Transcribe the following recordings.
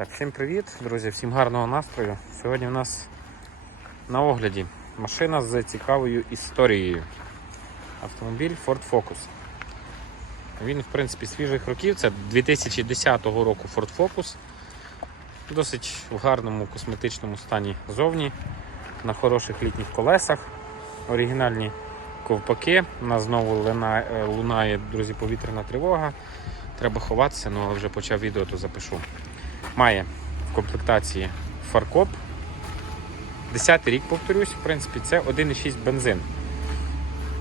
Так, всім привіт, друзі, всім гарного настрою. Сьогодні у нас на огляді машина з цікавою історією. Автомобіль Ford Focus. Він, в принципі, свіжих років. Це 2010 року Ford Focus. Досить в гарному косметичному стані зовні, на хороших літніх колесах, оригінальні ковпаки. У нас знову е, лунає, друзі, повітряна тривога. Треба ховатися, ну але вже почав відео, то запишу. Має в комплектації фаркоп. 10 рік, повторюсь, в принципі, це 1,6 бензин.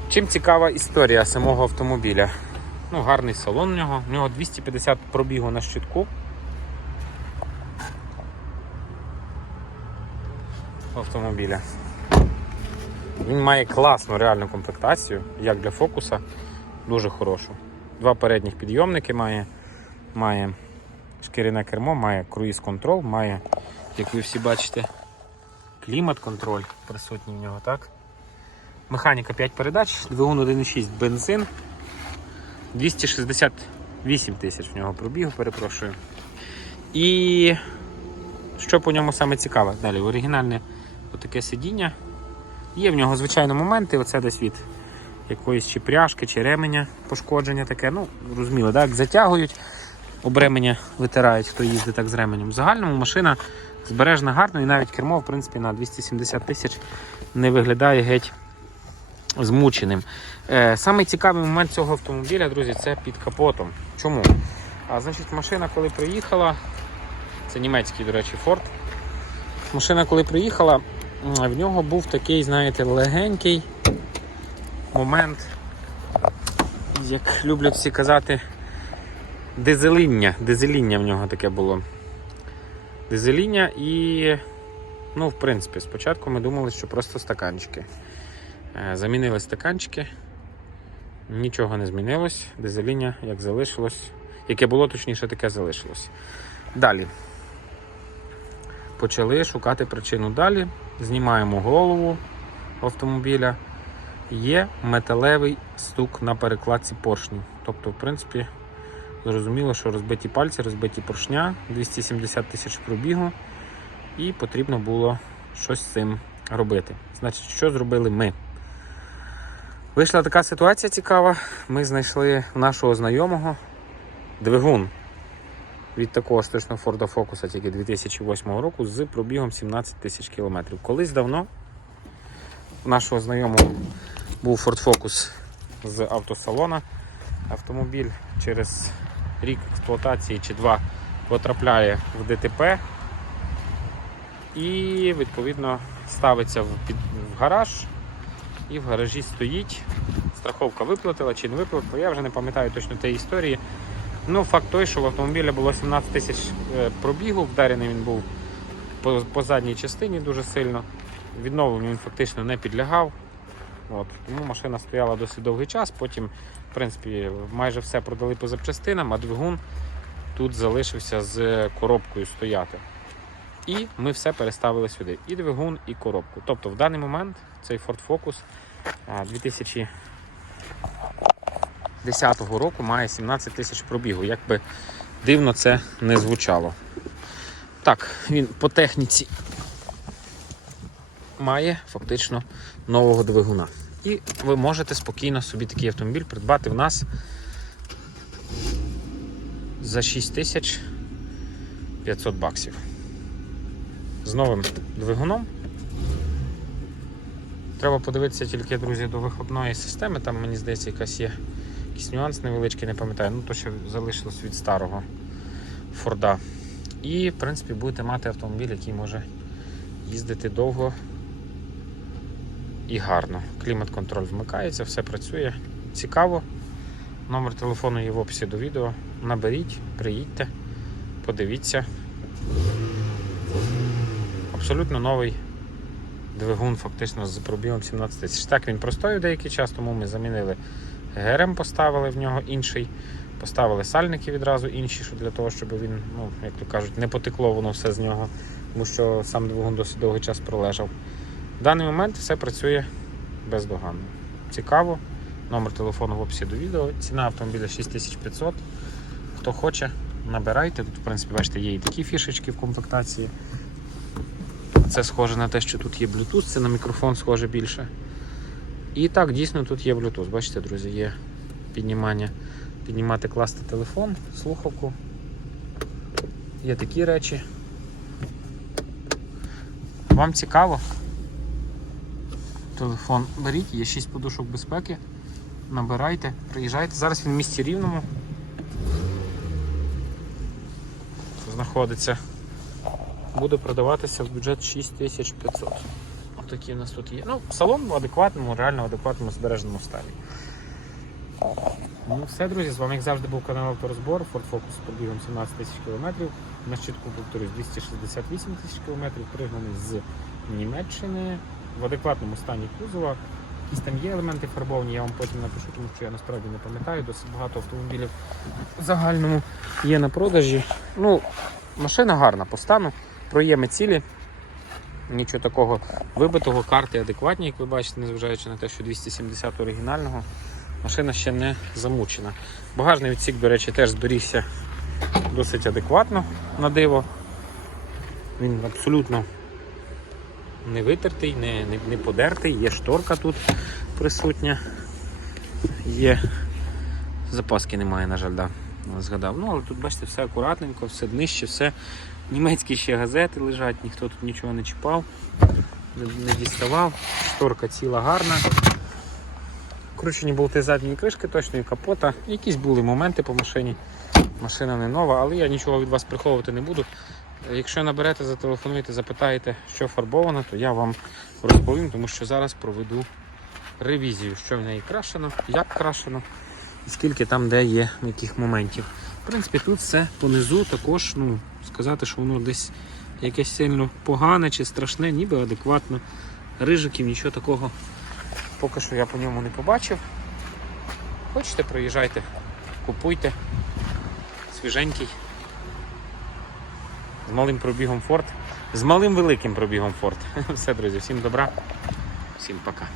Чим цікава історія самого автомобіля? Ну, гарний салон у нього. У нього 250 пробігу на щитку. Автомобіля. Він має класну реальну комплектацію, як для фокуса, дуже хорошу. Два передніх підйомники має, має шкіряне кермо, має круїз-контрол, має, як ви всі бачите, клімат-контроль присутній в нього, так? Механіка 5 передач, двигун 1.6 бензин, 268 тисяч в нього пробігу, перепрошую. І що по ньому саме цікаве? Далі оригінальне таке сидіння. Є в нього, звичайно, моменти, оце десь від якоїсь чи пряжки, чи ременя пошкодження таке. Ну, розуміло, так? затягують, обременя витирають, хто їздить так з ременем. В загальному машина збережена гарно і навіть кермо, в принципі, на 270 тисяч не виглядає геть змученим. Е, Самий цікавий момент цього автомобіля, друзі, це під капотом. Чому? А, значить, машина, коли приїхала, це німецький, до речі, Ford. Машина, коли приїхала, в нього був такий, знаєте, легенький момент, як люблять всі казати, дизеління. Дизеління в нього таке було. Дизеління і, ну, в принципі, спочатку ми думали, що просто стаканчики. Е, Замінили стаканчики, нічого не змінилось. Дизеління як залишилось, яке було, точніше, таке залишилось. Далі. Почали шукати причину далі. Знімаємо голову автомобіля. Є металевий стук на перекладці поршнів. Тобто, в принципі, зрозуміло, що розбиті пальці, розбиті поршня, 270 тисяч пробігу, і потрібно було щось з цим робити. Значить, що зробили ми? Вийшла така ситуація цікава. Ми знайшли нашого знайомого двигун від такого сточного Ford Focus, тільки 2008 року, з пробігом 17 тисяч кілометрів. Колись давно у нашого знайомого був Ford Focus з автосалона. Автомобіль через рік експлуатації чи два потрапляє в ДТП і відповідно ставиться в, під, в гараж. І в гаражі стоїть. Страховка виплатила чи не виплатила, я вже не пам'ятаю точно тієї історії. Ну, факт той, що в автомобілі було 17 тисяч е, пробігу, вдарений він був по, по задній частині дуже сильно. Відновленню він фактично не підлягав. От, тому машина стояла досить довгий час. Потім, в принципі, майже все продали по запчастинам, а двигун тут залишився з коробкою стояти. І ми все переставили сюди. І двигун, і коробку. Тобто в даний момент цей Ford Focus 2010 року має 17 тисяч пробігу. Як би дивно це не звучало. Так, він по техніці має фактично нового двигуна. І ви можете спокійно собі такий автомобіль придбати в нас за 6500 баксів. З новим двигуном. Треба подивитися тільки, друзі, до вихлопної системи. Там, мені здається, якась є якийсь нюанс невеличкий, не пам'ятаю. Ну, то, що залишилось від старого Форда. І, в принципі, будете мати автомобіль, який може їздити довго і гарно. Клімат-контроль вмикається, все працює. Цікаво. Номер телефону є в описі до відео. Наберіть, приїдьте, подивіться. Абсолютно новий двигун, фактично з пробігом 17 тисяч. Так, він простоїв деякий час, тому ми замінили ГРМ, поставили в нього інший. Поставили сальники відразу інші, що для того, щоб він, ну, як то кажуть, не потекло воно все з нього, тому що сам двигун досить довгий час пролежав. В даний момент все працює бездоганно. Цікаво. Номер телефону в описі до відео. Ціна автомобіля 6500. Хто хоче, набирайте. Тут, в принципі, бачите, є і такі фішечки в комплектації. Це схоже на те, що тут є Bluetooth, це на мікрофон схоже більше. І так, дійсно тут є Bluetooth. Бачите, друзі, є піднімання, піднімати, класти телефон, слухавку. Є такі речі. Вам цікаво? Телефон беріть, є 6 подушок безпеки. Набирайте, приїжджайте. Зараз він в місті рівному. Знаходиться. Буде продаватися в бюджет 6500. Отакі у нас тут є. Ну, салон в адекватному, реально адекватному збереженому стані. Ну, все, друзі, з вами, як завжди, був канал Авторозбор, Ford Focus з пробігом 17 тисяч кілометрів. На щитку, повторюсь, 268 тисяч кілометрів, пригнаний з Німеччини в адекватному стані кузова. Якісь там є елементи фарбовані, я вам потім напишу, тому що я насправді не пам'ятаю. Досить багато автомобілів в загальному є на продажі. Ну, машина гарна по стану, проєми цілі. Нічого такого вибитого, карти адекватні, як ви бачите, незважаючи на те, що 270 оригінального. Машина ще не замучена. Багажний відсік, до речі, теж зберігся досить адекватно на диво. Він абсолютно не витертий, не, не, не подертий, є шторка тут присутня. Є. Запаски немає, на жаль, да. згадав. Ну, але тут, бачите, все акуратненько, все днище, все. Німецькі ще газети лежать, ніхто тут нічого не чіпав, не, діставав. Шторка ціла гарна. Кручені болти задньої кришки, точно і капота. Якісь були моменти по машині. Машина не нова, але я нічого від вас приховувати не буду. Якщо наберете, зателефонуєте, запитаєте, що фарбовано, то я вам розповім, тому що зараз проведу ревізію, що в неї крашено, як крашено і скільки там де є яких моментів. В принципі, тут все понизу також, ну, сказати, що воно десь якесь сильно погане чи страшне, ніби адекватно. Рижиків, нічого такого поки що я по ньому не побачив. Хочете, приїжджайте, купуйте. Свіженький. З малим пробігом Форд. З малим великим пробігом Форд. Все, друзі, всім добра, всім пока.